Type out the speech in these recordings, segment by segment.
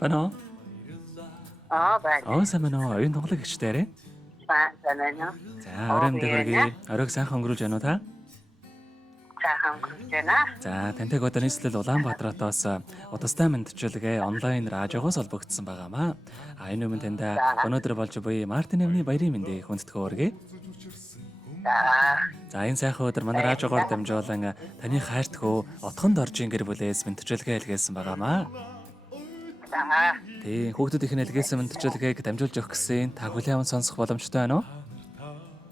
Байна уу? байна. Сайн байна уу? Оюун тоглох гिचдээрээ. Байна. За, оройн дэхөргий. Оройг сайхан өнгөрүүлж байна уу та? Сайхан өнгөрүүлж байна. За, тантай одоо нийслэл Улаанбаатаратаас удастай мэдчилгээ онлайн радиогоос олбогдсон байгаамаа. Энэ өмнө танд өнөөдөр болж буй Мартин Эвний баярын мэндийг хүндэтгэн өргөе. За, энэ сайхан өдөр манай радиогоор дамжуулан таны хайртгөө отхонд оржийн гэр бүлээс мэдчилгээ илгээсэн байгаамаа. Тий, хүүхдүүдийн илгээсэн мэдчилгээг дамжуулж өгөх гэсэн та хүлээвэн сонсох боломжтой байна уу?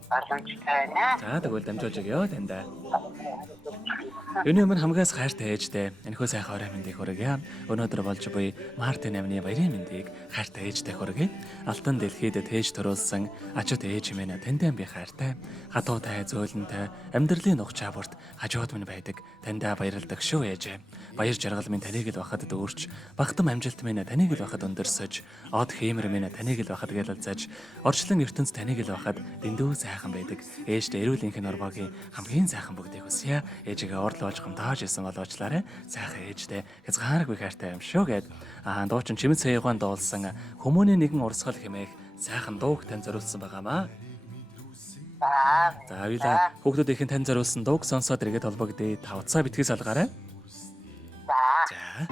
Боломжтой байна. За, тэгвэл дамжуулж өгье танд. Юуны өмнө хамгаас хайртай ээжтэй энэхүү сайхан орой мэндийг хүргье. Өнөөдөр болж буй Мартин Эвний баярын мэндийг хайртай ээжтэй хүргье. Алтан дэлхийд тээж төрүүлсэн ачууд ээж минь тантай би хайртай. Хатуутай зөөлөнтэй амьдралын нух чаварт хажууд минь байдаг. Тандаа баярлдаг шүү ээж. Баяр жаргал минь таныг л бахад дүүрч, багтам амжилт минь таныг л бахад өндөрсөж, од хиймэр минь таныг л бахад гэлэлцэж, орчлон ертөнц таныг л бахад дэндүү сайхан байдаг. Ээжтэй эрүүл энхэн орбогийн хамгийн сайхан бүгдийг хүсье. Ээжигээ орлуулж гомдоож исэн болоочлаарэ сайхан ээжтэй хязгааргүй хайртай юм шүү гэд дуучин Чимэт Саяхан дуулсан Хүмүүний нэгэн урсгал хэмээх сайхан дууг тань зориулсан байгаамаа. За хоёулаа хүүхдүүдийн тань зориулсан дууг сонсоод иргэд холбогдъё. Та утсаа битгий салгаарай. За.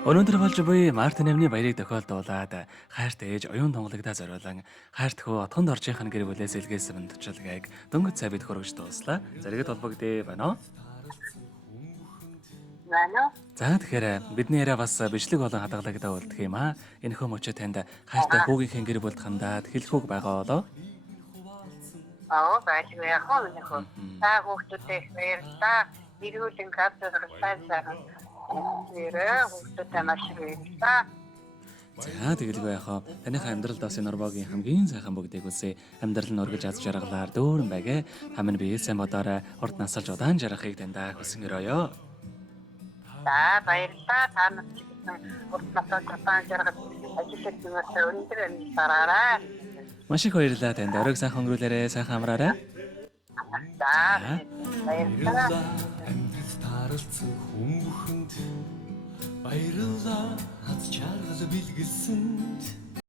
Өнөөдөр болж буй Мартин амны баярыг тохиолдуулаад хайртай ээж оюун тунгалагтаа зориулан хайртхуу отгонд оржийнх нь гэр бүлээс илгээсэн төвчлэгийг дөнгөж цай бид хөргөж дууслаа. Зэрэгэд холбогдъё байна уу? Манай За тэгэхээр бидний яриа бас бичлэг болон хадгалагтаа үлдэх юм аа. Энэхүү мөчөө танд хайртай хүүгийнхээ гэр бүлд хандаад хэлэхүүг байгаа болоо. Бачиг яг хөө. Та хүүхдүүдээ баярлалаа. Ирүүлэн газар хүүхдүүдээ маш баярлалаа. За тэгэлгүй яхаа. Таныхаа амьдралд бас энэ орбогийн хамгийн сайхан бүгдийг үлсээ. Амьдрал нь ургаж аз жаргалаар дөөрөн байгээ. Та минь бие сайн бодоорой. Урд насалж удаан жаргахыг таньдаа хүсэн өрөөё. За баярлалаа. Та нар ч гэсэн урд насалж удаан жаргал ажиллаж байгаа өндөр амьдараарай. Маш их баярлалаа танд. Оройг сайхан өнгөрүүлээрэй, сайхан амраарай. За баярлалаа. Амьд тааралцсан хүмүүхэнд баярлалаа хаз чаргал бэлгэлсэнд